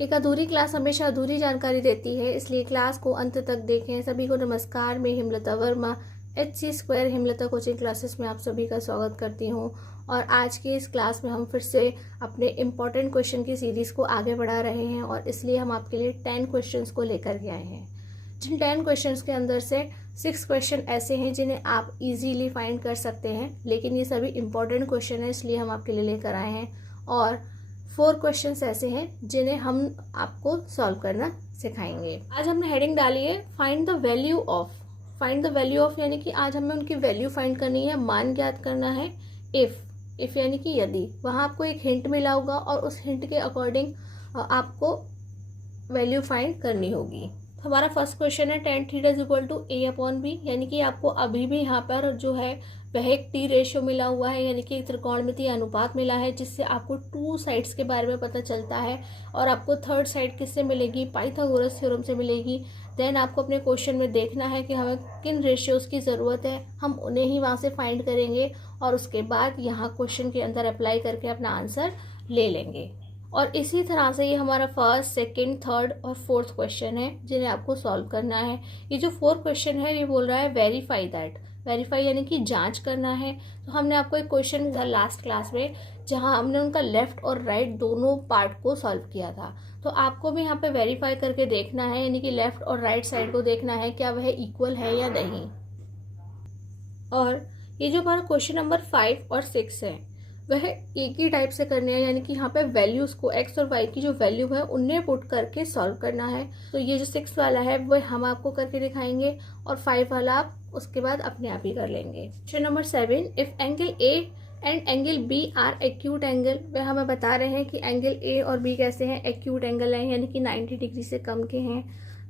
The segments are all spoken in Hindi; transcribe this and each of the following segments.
एक अधूरी क्लास हमेशा अधूरी जानकारी देती है, इसलिए क्लास को अंत तक देखें। सभी को नमस्कार, मैं Himlata Verma HC² Himlata coaching classes में आप सभी का स्वागत करती हूं। और आज की इस क्लास में हम फिर से अपने इम्पॉर्टेंट क्वेश्चन की सीरीज़ को आगे बढ़ा रहे हैं और इसलिए हम आपके लिए 10 क्वेश्चंस को लेकर के आए हैं। जिन 10 क्वेश्चंस के अंदर से 6 क्वेश्चन ऐसे हैं जिन्हें आप इजीली फाइंड कर सकते हैं, लेकिन ये सभी इम्पॉर्टेंट क्वेश्चन है इसलिए हम आपके लिए लेकर आए हैं। और 4 क्वेश्चंस ऐसे हैं जिन्हें हम आपको सॉल्व करना सिखाएंगे। आज हमने हेडिंग डाली है find the value of. Find the value of यानी कि आज हमें उनकी वैल्यू फाइंड करनी है, मान ज्ञात करना है। इफ यानी कि यदि, वहाँ आपको एक हिंट मिला होगा और उस हिंट के अकॉर्डिंग आपको वैल्यू फाइंड करनी होगी। हमारा फर्स्ट क्वेश्चन है tan theta is equal to A/B, यानी कि आपको अभी भी यहाँ पर जो है वह एक टी रेशियो मिला हुआ है, यानी कि एक त्रिकोणमितीय अनुपात मिला है जिससे आपको 2 साइड्स के बारे में पता चलता है। और आपको थर्ड साइड किससे मिलेगी? पाइथागोरस थ्योरम से मिलेगी। देन आपको अपने क्वेश्चन में देखना है कि हमें किन रेशियोज की ज़रूरत है, हम उन्हें ही वहाँ से फाइंड करेंगे और उसके बाद यहाँ क्वेश्चन के अंदर अप्लाई करके अपना आंसर ले लेंगे। और इसी तरह से ये हमारा फर्स्ट, सेकंड, थर्ड और फोर्थ क्वेश्चन है जिन्हें आपको सॉल्व करना है। ये जो 4 क्वेश्चन है ये बोल रहा है वेरीफाई दैट। वेरीफाई यानी कि जांच करना है। तो हमने आपको एक क्वेश्चन था लास्ट क्लास में जहां हमने उनका लेफ्ट और राइट दोनों पार्ट को सॉल्व किया था। तो आपको भी यहाँ पे वेरीफाई करके देखना है, यानी कि लेफ्ट और राइट साइड को देखना है क्या वह इक्वल है या नहीं। और ये जो हमारा क्वेश्चन नंबर 5 और 6 है वह एक ही टाइप से करने हैं, यानी कि यहाँ पे वैल्यूज को x और y की जो वैल्यू है उन्हें पुट करके सॉल्व करना है। तो ये जो 6 वाला है वह हम आपको करके दिखाएंगे और 5 वाला आप उसके बाद अपने आप ही कर लेंगे। Question number 7, if angle A and angle B are acute angle. वह हमें बता रहे हैं कि एंगल A और B कैसे हैं, एक्यूट एंगल है, यानी कि 90 डिग्री से कम के हैं।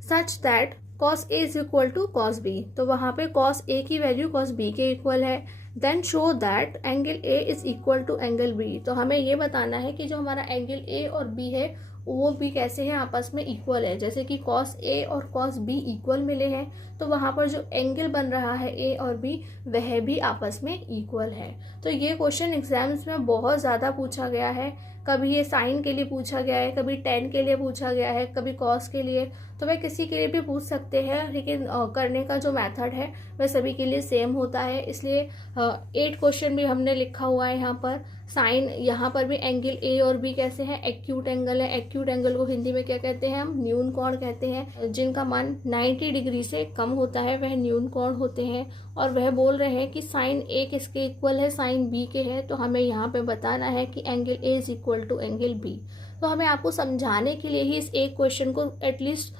Such that cos A is equal to cos B, तो वहाँ पे cos A की वैल्यू cos B के इक्वल है। Then show that angle A is equal to angle B, तो हमें ये बताना है कि जो हमारा एंगल A और B है वो भी कैसे हैं, आपस में इक्वल है। जैसे कि cos A और cos B इक्वल मिले हैं तो वहाँ पर जो एंगल बन रहा है A और B वह भी आपस में इक्वल है। तो ये क्वेश्चन एग्जाम्स में बहुत ज़्यादा पूछा गया है। कभी ये साइन के लिए पूछा गया है, कभी tan के लिए पूछा गया है, कभी cos के लिए, तो वह किसी के लिए भी पूछ सकते हैं, लेकिन करने का जो मेथड है वह सभी के लिए सेम होता है। इसलिए 8 क्वेश्चन भी हमने लिखा हुआ है यहाँ पर। साइन, यहाँ पर भी एंगल A और B कैसे हैं, एक्यूट एंगल है। एक्यूट एंगल को हिंदी में क्या कहते हैं? हम न्यून कोण कहते हैं। जिनका मान 90 डिग्री से कम होता है वह न्यून कोण होते हैं। और वह बोल रहे हैं कि साइन A किसके इक्वल है? साइन B के है। तो हमें यहाँ पे बताना है कि angle A is equal to angle B। तो हमें आपको समझाने के लिए ही इस एक क्वेश्चन को एटलीस्ट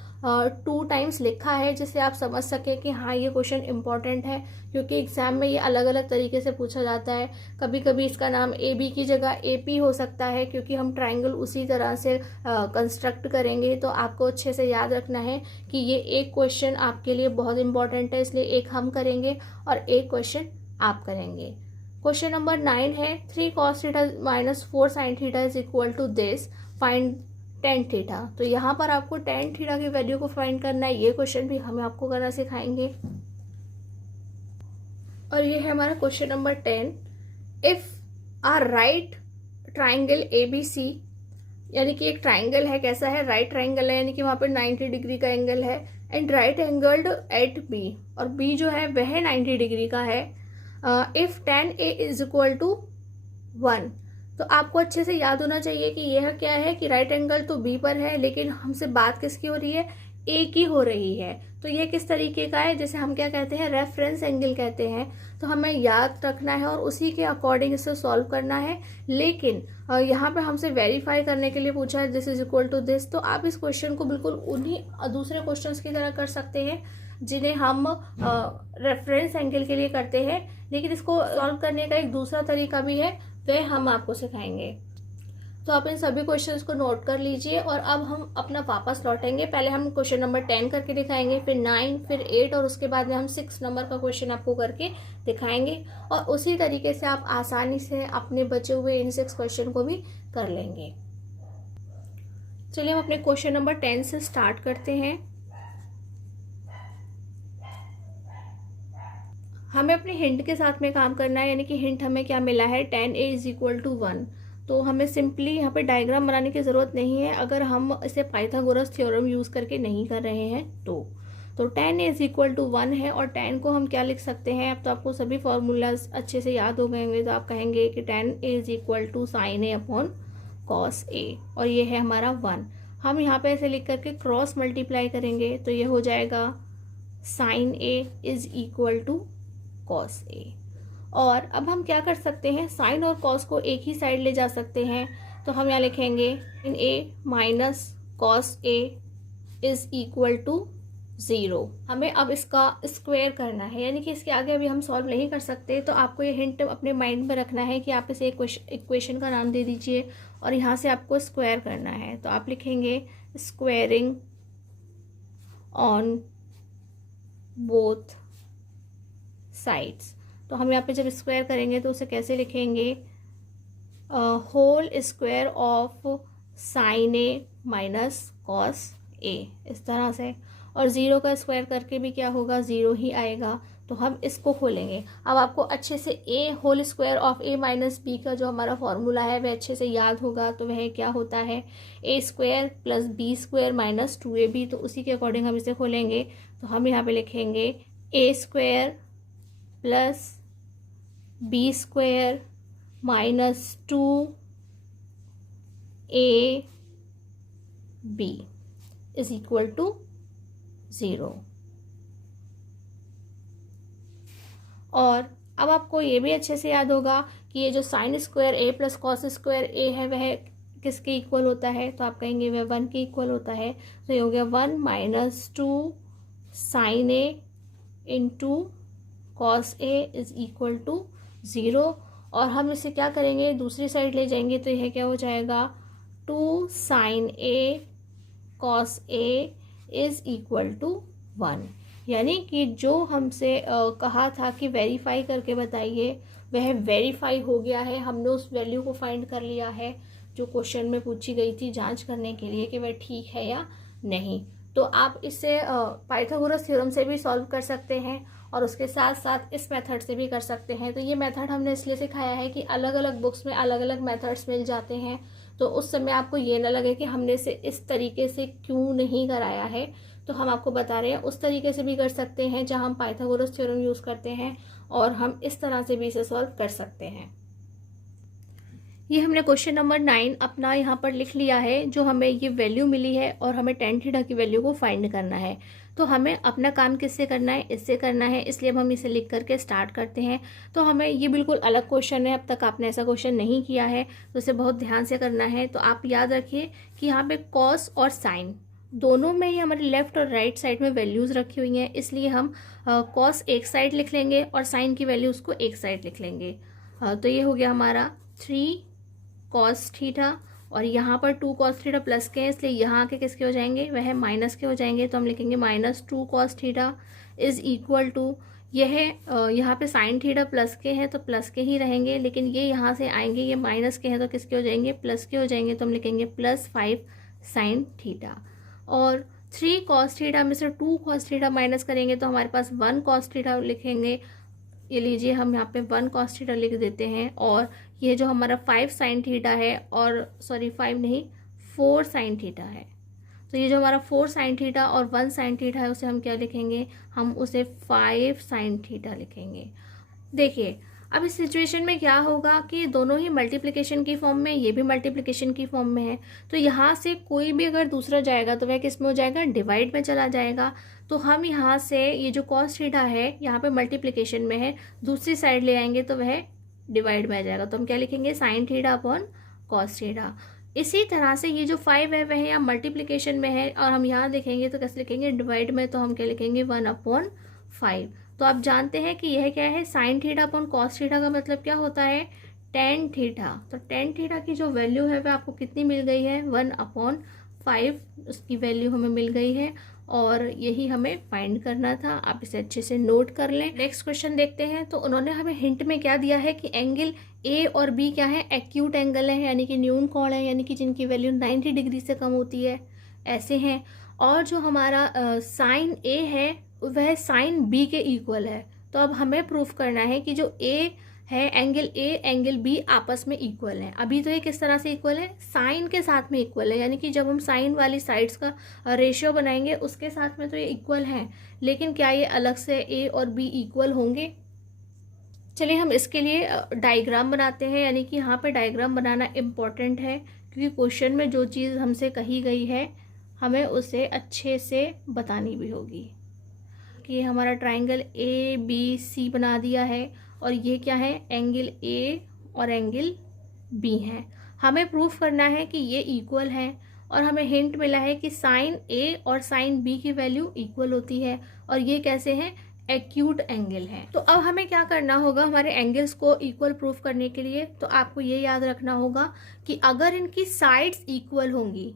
2 टाइम्स लिखा है, जिससे आप समझ सके कि हाँ ये क्वेश्चन इम्पॉर्टेंट है, क्योंकि एग्जाम में ये अलग अलग तरीके से पूछा जाता है। कभी कभी इसका नाम AB की जगह AP हो सकता है, क्योंकि हम ट्रायंगल उसी तरह से कंस्ट्रक्ट करेंगे। तो आपको अच्छे से याद रखना है कि ये एक क्वेश्चन आपके लिए बहुत इंपॉर्टेंट है, इसलिए एक हम करेंगे और एक क्वेश्चन आप करेंगे। क्वेश्चन नंबर 9 है 3 cos theta minus 4 sin theta is equal to this, find tan theta. तो यहाँ पर आपको tan थीटा की वैल्यू को फाइंड करना है। ये क्वेश्चन भी हमें आपको करना सिखाएंगे। और ये है हमारा question number 10, if are right triangle ABC, यानी कि एक ट्राइंगल है, कैसा है? राइट ट्राइंगल है, यानी कि वहाँ पर 90 डिग्री का एंगल है। And right angled at B, और B जो है वह 90 डिग्री का है। If tan A is equal to 1, तो आपको अच्छे से याद होना चाहिए कि यह क्या है कि राइट एंगल तो B पर है, लेकिन हमसे बात किसकी हो रही है? A की हो रही है। तो यह किस तरीके का है? जैसे हम क्या कहते हैं, रेफरेंस एंगल कहते हैं। तो हमें याद रखना है और उसी के अकॉर्डिंग इसे सॉल्व करना है। लेकिन यहाँ पे हमसे वेरीफाई करने के लिए पूछा है this is equal to this, तो आप इस क्वेश्चन को बिल्कुल उन्हीं दूसरे क्वेश्चंस की तरह कर सकते हैं जिन्हें हम रेफरेंस एंगल के लिए करते हैं। लेकिन इसको सॉल्व करने का एक दूसरा तरीका भी है, वह हम आपको सिखाएंगे। तो आप इन सभी क्वेश्चंस को नोट कर लीजिए और अब हम अपना वापस लौटेंगे। पहले हम क्वेश्चन नंबर 10 करके दिखाएंगे, फिर 9, फिर 8 और उसके बाद में हम 6 नंबर का क्वेश्चन आपको करके दिखाएंगे। और उसी तरीके से आप आसानी से अपने बचे हुए इन 6 क्वेश्चन को भी कर लेंगे। चलिए हम अपने क्वेश्चन नंबर 10 से स्टार्ट करते हैं। हमें अपने हिंट के साथ में काम करना है, यानी कि हिंट हमें क्या मिला है? tan A is equal to 1। तो हमें सिंपली यहाँ पे डायग्राम बनाने की ज़रूरत नहीं है अगर हम इसे पाइथागोरस थ्योरम यूज़ करके नहीं कर रहे हैं तो tan इज इक्वल टू 1 है, और tan को हम क्या लिख सकते हैं, अब तो आपको सभी फॉर्मूलाज अच्छे से याद हो गए होंगे, तो आप कहेंगे कि tan is equal to sine A upon cos A, और ये है हमारा 1। हम यहाँ पे ऐसे लिख करके क्रॉस मल्टीप्लाई करेंगे तो ये हो जाएगा sine A is equal to cos A. और अब हम क्या कर सकते हैं, साइन और कॉस को एक ही साइड ले जा सकते हैं, तो हम यहाँ लिखेंगे इन A minus cos A is equal to 0। हमें अब इसका स्क्वायर करना है, यानी कि इसके आगे अभी हम सॉल्व नहीं कर सकते, तो आपको ये हिंट अपने माइंड में रखना है कि आप इसे इक्वेशन का नाम दे दीजिए और यहाँ से आपको स्क्वायर करना है। तो आप लिखेंगे स्क्वायरिंग ऑन बोथ साइड्स। तो हम यहाँ पे जब स्क्वायर करेंगे तो उसे कैसे लिखेंगे, whole square of sine A minus cos A, इस तरह से। और 0 का स्क्वायर करके भी क्या होगा, 0 ही आएगा। तो हम इसको खोलेंगे। अब आपको अच्छे से A whole square of A minus B का जो हमारा फॉर्मूला है वह अच्छे से याद होगा। तो वह क्या होता है, A square plus B square minus 2ab। तो उसी के अकॉर्डिंग हम इसे खोलेंगे। तो हम यहाँ पे लिखेंगे A square plus B square minus 2ab is equal to 0। और अब आपको ये भी अच्छे से याद होगा कि ये जो साइन स्क्वायर ए प्लस कॉस स्क्वायर ए है वह किसके इक्वल होता है, तो आप कहेंगे वह 1 के इक्वल होता है। तो ये हो गया 1 minus 2 sine A into cos A is equal to 0। और हम इसे क्या करेंगे, दूसरी साइड ले जाएंगे, तो यह क्या हो जाएगा 2 sine A cos A is equal to 1। यानी कि जो हमसे कहा था कि वेरीफाई करके बताइए वह वेरीफाई हो गया है। हमने उस वैल्यू को फाइंड कर लिया है जो क्वेश्चन में पूछी गई थी, जांच करने के लिए कि वह ठीक है या नहीं। तो आप इसे पाइथागोरस थ्योरम से भी सॉल्व कर सकते हैं और उसके साथ साथ इस मेथड से भी कर सकते हैं। तो ये मेथड हमने इसलिए सिखाया है कि अलग अलग बुक्स में अलग अलग मेथड्स मिल जाते हैं, तो उस समय आपको ये ना लगे कि हमने इसे इस तरीके से क्यों नहीं कराया है। तो हम आपको बता रहे हैं उस तरीके से भी कर सकते हैं जहां हम पाइथागोरस थ्योरम यूज़ करते हैं, और हम इस तरह से भी इसे सॉल्व कर सकते हैं। ये हमने क्वेश्चन नंबर 9 अपना यहाँ पर लिख लिया है, जो हमें ये वैल्यू मिली है और हमें tan थीटा की वैल्यू को फाइंड करना है। तो हमें अपना काम किससे करना है, इससे करना है, इसलिए अब हम इसे लिख करके स्टार्ट करते हैं। तो हमें ये बिल्कुल अलग क्वेश्चन है, अब तक आपने ऐसा क्वेश्चन नहीं किया है, तो इसे बहुत ध्यान से करना है। तो आप याद रखिए कि यहाँ पे कॉस और साइन दोनों में ही हमारे लेफ्ट और राइट साइड में वैल्यूज़ रखी हुई हैं, इसलिए हम कॉस एक साइड लिख लेंगे और साइन की वैल्यू उसको एक साइड लिख लेंगे। तो ये हो गया हमारा 3 कॉस थीटा, और यहाँ पर 2 कॉस थीटा प्लस के हैं, इसलिए यहाँ के किसके हो जाएंगे, वह माइनस के हो जाएंगे। तो हम लिखेंगे minus 2 cos theta is equal to, यह यहाँ पे साइन थीटा प्लस के हैं तो प्लस के ही रहेंगे, लेकिन ये यहाँ से आएंगे, ये माइनस के हैं तो किसके हो जाएंगे, प्लस के हो जाएंगे। तो हम लिखेंगे प्लस 5 साइन थीटा। और 3 कॉस थीटा में से 2 कॉस थीटा माइनस करेंगे तो हमारे पास 1 कॉस थीटा लिखेंगे। ये लीजिए हम यहाँ पे 1 कॉस थीटा लिख देते हैं, और ये जो हमारा 5 साइन थीटा है, और सॉरी 5 नहीं 4 साइन थीटा है, तो ये जो हमारा 4 साइन थीटा और 1 साइन थीटा है उसे हम क्या लिखेंगे, हम उसे 5 साइन थीटा लिखेंगे। देखिए अब इस सिचुएशन में क्या होगा कि दोनों ही मल्टीप्लिकेशन की फॉर्म में, ये भी मल्टीप्लिकेशन की फॉर्म में है, तो यहाँ से कोई भी अगर दूसरा जाएगा तो वह किस में हो जाएगा, डिवाइड में चला जाएगा। तो हम यहाँ से ये जो कॉस थीटा है यहाँ पे मल्टीप्लिकेशन में है, दूसरी साइड ले आएंगे तो वह डिवाइड में आ जाएगा। तो हम क्या लिखेंगे, sine theta upon cos theta. इसी तरह से ये जो 5 है वह यहाँ मल्टीप्लिकेशन में है, और हम यहाँ देखेंगे तो कैसे लिखेंगे, डिवाइड में, तो हम क्या लिखेंगे 1/5। तो आप जानते हैं कि यह क्या है, sine theta upon cos theta का मतलब क्या होता है, tan थीटा। तो tan थीटा की जो वैल्यू है वह आपको कितनी मिल गई है, 1/5 उसकी वैल्यू हमें मिल गई है, और यही हमें फाइंड करना था। आप इसे अच्छे से नोट कर लें। नेक्स्ट क्वेश्चन देखते हैं। तो उन्होंने हमें हिंट में क्या दिया है कि एंगल ए और बी क्या है, एक्यूट एंगल है, यानी कि न्यून कोण है, यानी कि जिनकी वैल्यू 90 डिग्री से कम होती है, ऐसे हैं। और जो हमारा साइन ए है वह साइन बी के इक्वल है। तो अब हमें प्रूफ करना है कि जो ए है एंगल ए एंगल बी आपस में इक्वल हैं। अभी तो ये किस तरह से इक्वल है, साइन के साथ में इक्वल है, यानी कि जब हम साइन वाली साइड्स का रेशियो बनाएंगे उसके साथ में तो ये इक्वल हैं, लेकिन क्या ये अलग से ए और बी इक्वल होंगे? चलिए हम इसके लिए डायग्राम बनाते हैं, यानी कि यहाँ पे डायग्राम बनाना इम्पॉर्टेंट है, क्योंकि क्वेश्चन में जो चीज़ हमसे कही गई है हमें उसे अच्छे से बतानी भी होगी। कि हमारा ट्राइंगल ए बी सी बना दिया है और ये क्या है, एंगल ए और एंगल बी है। हमें प्रूफ करना है कि ये इक्वल है, और हमें हिंट मिला है कि साइन ए और साइन बी की वैल्यू इक्वल होती है, और ये कैसे हैं, एक्यूट एंगल है। तो अब हमें क्या करना होगा हमारे एंगल्स को इक्वल प्रूफ करने के लिए? तो आपको ये याद रखना होगा कि अगर इनकी साइड्स इक्वल होंगी,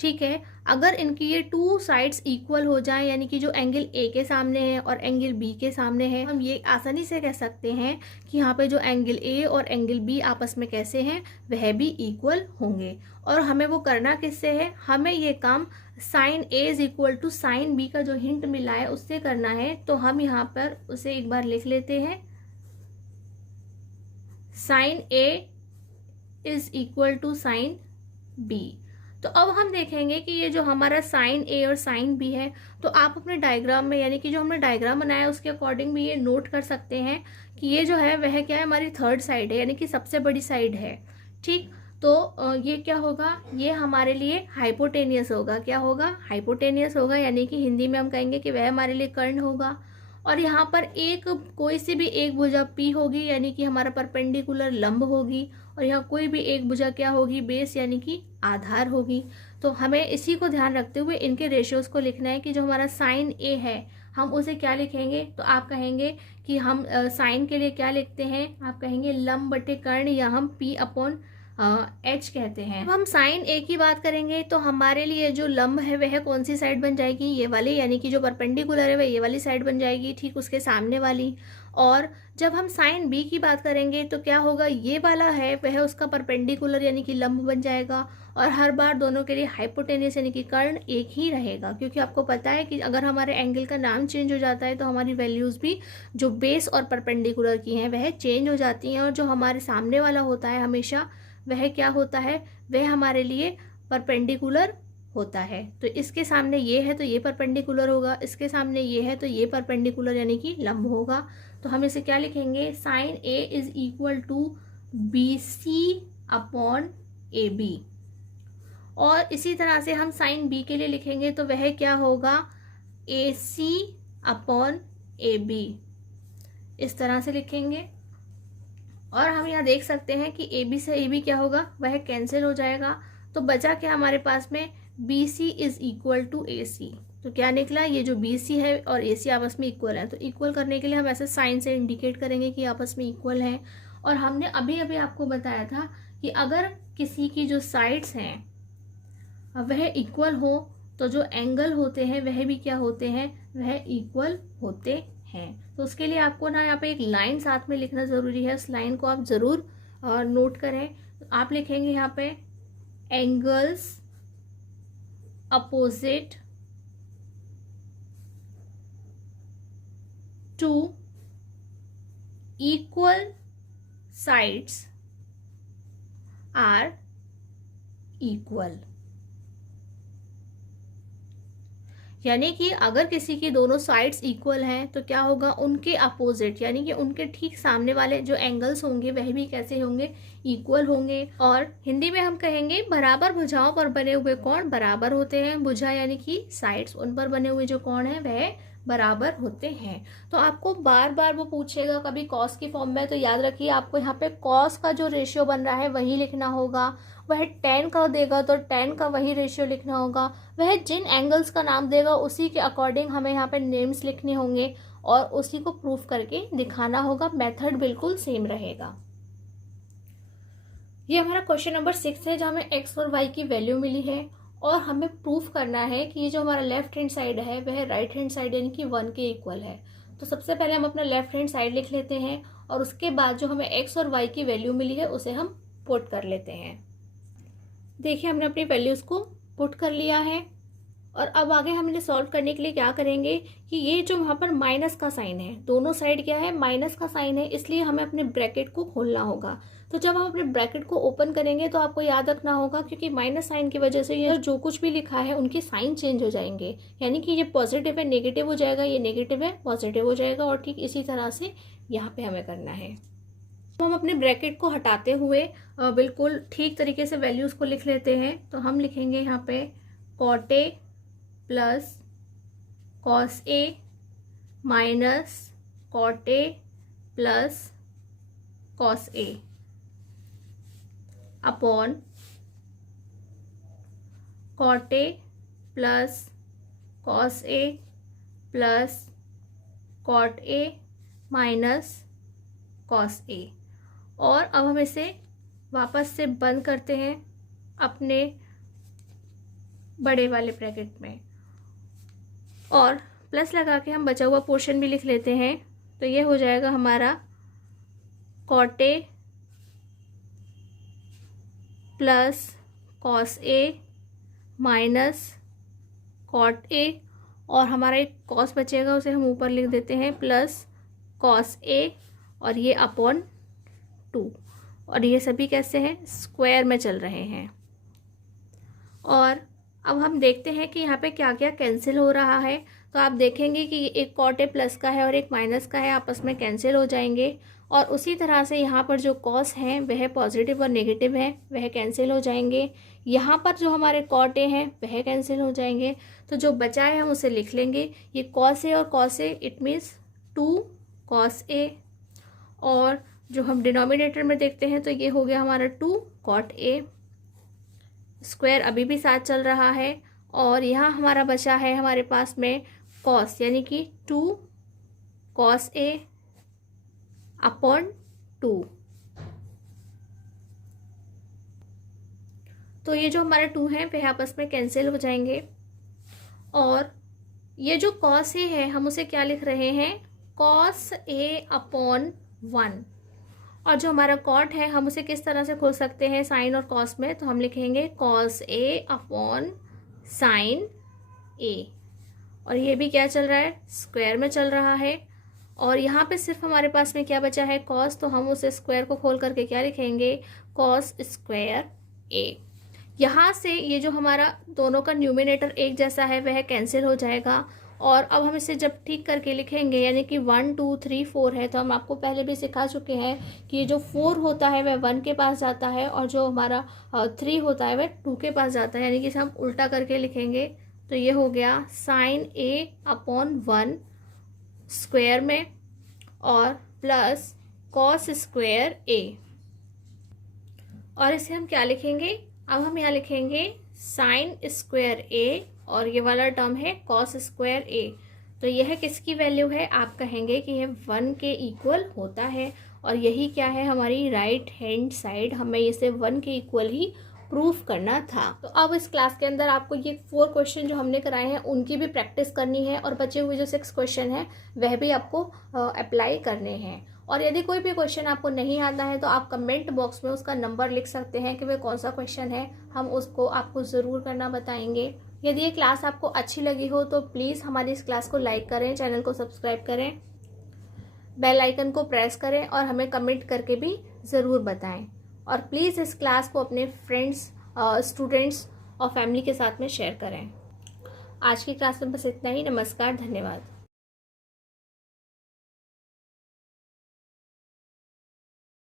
ठीक है, अगर इनकी ये टू साइड्स इक्वल हो जाएं, यानी कि जो एंगल ए के सामने है और एंगल बी के सामने है, हम ये आसानी से कह सकते हैं कि यहाँ पे जो एंगल ए और एंगल बी आपस में कैसे हैं, वह भी इक्वल होंगे। और हमें वो करना किससे है, हमें ये काम sine A is equal to sine B का जो हिंट मिला है उससे करना है। तो हम यहाँ पर उसे एक बार लिख लेते हैं, sine A is equal to sine B. तो अब हम देखेंगे कि ये जो हमारा साइन ए और साइन बी है, तो आप अपने डायग्राम में, यानी कि जो हमने डायग्राम बनाया है उसके अकॉर्डिंग भी ये नोट कर सकते हैं कि ये जो है वह क्या है, हमारी थर्ड साइड है, यानी कि सबसे बड़ी साइड है। ठीक, तो ये क्या होगा, ये हमारे लिए हाइपोटेनियस होगा। क्या होगा, हाइपोटेनियस होगा, यानी कि हिंदी में हम कहेंगे कि वह हमारे लिए कर्ण होगा। और यहाँ पर एक कोई सी भी एक भुजा पी होगी, यानी कि हमारा परपेंडिकुलर लंब होगी, और यहाँ कोई भी एक भुजा क्या होगी, बेस यानी कि आधार होगी। तो हमें इसी को ध्यान रखते हुए इनके रेशियोज को लिखना है कि जो हमारा साइन ए है हम उसे क्या लिखेंगे। तो आप कहेंगे कि हम साइन के लिए क्या लिखते हैं, आप कहेंगे लंब बटे कर्ण, या हम पी अपॉन एच कहते हैं। अब हम साइन ए की बात करेंगे तो हमारे लिए जो लंब है वह कौन सी साइड बन जाएगी, ये वाली, यानी कि जो परपेंडिकुलर है वह ये वाली साइड बन जाएगी, ठीक उसके सामने वाली। और जब हम साइन बी की बात करेंगे तो क्या होगा, ये वाला है वह उसका परपेंडिकुलर यानी कि लंब बन जाएगा। और हर बार दोनों के लिए हाइपोटेनियस यानी कि कर्ण एक ही रहेगा, क्योंकि आपको पता है कि अगर हमारे एंगल का नाम चेंज हो जाता है तो हमारी वैल्यूज़ भी जो बेस और परपेंडिकुलर की हैं वह चेंज हो जाती हैं। और जो हमारे सामने वाला होता है हमेशा वह क्या होता है, वह हमारे लिए परपेंडिकुलर होता है। तो इसके सामने ये है तो ये परपेंडिकुलर होगा, इसके सामने ये है तो ये परपेंडिकुलर यानी कि लंब होगा। तो हम इसे क्या लिखेंगे, sine A is equal to B C upon A B. और इसी तरह से हम साइन बी के लिए लिखेंगे तो वह क्या होगा, ए सी अपॉन ए बी, इस तरह से लिखेंगे। और हम यहाँ देख सकते हैं कि ए बी से ए बी क्या होगा, वह कैंसिल हो जाएगा। तो बचा क्या हमारे पास में, B C is equal to A C. तो क्या निकला, ये जो बी सी है और ए सी आपस में इक्वल है। तो इक्वल करने के लिए हम ऐसे साइन से इंडिकेट करेंगे कि आपस में इक्वल है। और हमने अभी अभी आपको बताया था कि अगर किसी की जो साइड्स हैं वह इक्वल हो तो जो एंगल होते हैं वह भी क्या होते हैं, वह इक्वल होते हैं। तो उसके लिए आपको ना यहाँ पे एक लाइन साथ में लिखना ज़रूरी है, उस लाइन को आप ज़रूर नोट करें। तो आप लिखेंगे यहाँ पे angles opposite to equal sides are equal. यानी कि अगर किसी की दोनों साइड्स इक्वल हैं तो क्या होगा, उनके अपोजिट यानी कि उनके ठीक सामने वाले जो एंगल्स होंगे वह भी कैसे होंगे, इक्वल होंगे। और हिंदी में हम कहेंगे बराबर भुजाओं पर बने हुए कोण बराबर होते हैं। भुजा यानी कि साइड्स, उन पर बने हुए जो कोण हैं वह बराबर होते हैं। तो आपको बार बार वो पूछेगा कभी कॉस की फॉर्म में, तो याद रखिए आपको यहाँ पे कॉस का जो रेशियो बन रहा है वही लिखना होगा। वह टेन का देगा तो टेन का वही रेशियो लिखना होगा। वह जिन एंगल्स का नाम देगा उसी के अकॉर्डिंग हमें यहाँ पे नेम्स लिखने होंगे और उसी को प्रूफ करके दिखाना होगा। मेथड बिल्कुल सेम रहेगा। ये हमारा क्वेश्चन नंबर 6 है, जहाँ हमें एक्स और वाई की वैल्यू मिली है और हमें प्रूफ करना है कि ये जो हमारा लेफ्ट हैंड साइड है वह राइट हैंड साइड यानी कि 1 के इक्वल है। तो सबसे पहले हम अपना लेफ्ट हैंड साइड लिख लेते हैं और उसके बाद जो हमें एक्स और वाई की वैल्यू मिली है उसे हम पुट कर लेते हैं। देखिए हमने अपनी वैल्यूज़ को पुट कर लिया है और अब आगे हम इन्हें सॉल्व करने के लिए क्या करेंगे कि ये जो वहाँ पर माइनस का साइन है, दोनों साइड क्या है, माइनस का साइन है, इसलिए हमें अपने ब्रैकेट को खोलना होगा। तो जब हम अपने ब्रैकेट को ओपन करेंगे तो आपको याद रखना होगा, क्योंकि माइनस साइन की वजह से ये जो कुछ भी लिखा है उनके साइन चेंज हो जाएंगे, यानी कि ये पॉजिटिव है नेगेटिव हो जाएगा, ये नेगेटिव है पॉजिटिव हो जाएगा, और ठीक इसी तरह से यहाँ पे हमें करना है। तो हम अपने ब्रैकेट को हटाते हुए बिल्कुल ठीक तरीके से वैल्यूज़ को लिख लेते हैं। तो हम लिखेंगे यहाँ पे cot A plus cos A minus cot A plus cos A upon cot A plus cos A plus cot A minus cos A. और अब हम इसे वापस से बंद करते हैं अपने बड़े वाले ब्रैकेट में, और प्लस लगा के हम बचा हुआ पोर्शन भी लिख लेते हैं। तो ये हो जाएगा हमारा cot A plus cos A minus cot A, और हमारा एक कॉस बचेगा उसे हम ऊपर लिख देते हैं प्लस कॉस ए, और ये अपॉन 2, और ये सभी कैसे हैं, स्क्वायर में चल रहे हैं। और अब हम देखते हैं कि यहाँ पे क्या क्या कैंसिल हो रहा है। तो आप देखेंगे कि एक कॉट ए प्लस का है और एक माइनस का है, आपस में कैंसिल हो जाएंगे। और उसी तरह से यहाँ पर जो कॉस हैं वह पॉजिटिव और नेगेटिव है, वह कैंसिल हो जाएंगे। यहाँ पर जो हमारे कॉट ए हैं वह कैंसिल हो जाएंगे। तो जो बचा है हम उसे लिख लेंगे, ये कॉस ए और cos A, it means 2 cos A. और जो हम डिनोमिनेटर में देखते हैं तो ये हो गया हमारा 2 कॉट ए, स्क्वायर अभी भी साथ चल रहा है। और यहाँ हमारा बचा है हमारे पास में कॉस, यानी कि 2 कॉस ए अपॉन 2। तो ये जो हमारा 2 है वह आपस में कैंसिल हो जाएंगे। और ये जो कॉस ए है हम उसे क्या लिख रहे हैं, कॉस ए अपॉन 1। और जो हमारा कॉट है हम उसे किस तरह से खोल सकते हैं साइन और कॉस में, तो हम लिखेंगे कॉस ए अपॉन साइन ए। और ये भी क्या चल रहा है, स्क्वायर में चल रहा है। और यहाँ पे सिर्फ हमारे पास में क्या बचा है, कॉस, तो हम उसे स्क्वायर को खोल करके क्या लिखेंगे, कॉस स्क्वायर ए। यहाँ से ये जो हमारा दोनों का न्यूमिनेटर एक जैसा है वह कैंसिल हो जाएगा। और अब हम इसे जब ठीक करके लिखेंगे, यानी कि 1 2 3 4 है, तो हम आपको पहले भी सिखा चुके हैं कि ये जो 4 होता है वह 1 के पास जाता है, और जो हमारा 3 होता है वह 2 के पास जाता है, यानी कि इसे हम उल्टा करके लिखेंगे। तो ये हो गया साइन ए अपॉन 1 स्क्वायर में, और प्लस कॉस स्क्वायर ए। और इसे हम क्या लिखेंगे, अब हम यहाँ लिखेंगे साइन स्क्वायर ए, और ये वाला टर्म है कॉस स्क्वायर ए। तो यह किसकी वैल्यू है, आप कहेंगे कि यह 1 के इक्वल होता है। और यही क्या है, हमारी राइट हैंड साइड, हमें इसे 1 के इक्वल ही प्रूफ करना था। तो अब इस क्लास के अंदर आपको ये 4 क्वेश्चन जो हमने कराए हैं उनकी भी प्रैक्टिस करनी है, और बचे हुए जो 6 क्वेश्चन हैं वह भी आपको अप्लाई करने हैं। और यदि कोई भी क्वेश्चन आपको नहीं आता है तो आप कमेंट बॉक्स में उसका नंबर लिख सकते हैं कि वह कौन सा क्वेश्चन है, हम उसको आपको ज़रूर करना बताएंगे। यदि ये क्लास आपको अच्छी लगी हो तो प्लीज़ हमारी इस क्लास को लाइक करें, चैनल को सब्सक्राइब करें, बेल आइकन को प्रेस करें, और हमें कमेंट करके भी ज़रूर बताएं। और प्लीज़ इस क्लास को अपने फ्रेंड्स, स्टूडेंट्स और फैमिली के साथ में शेयर करें। आज की क्लास में बस इतना ही। नमस्कार, धन्यवाद।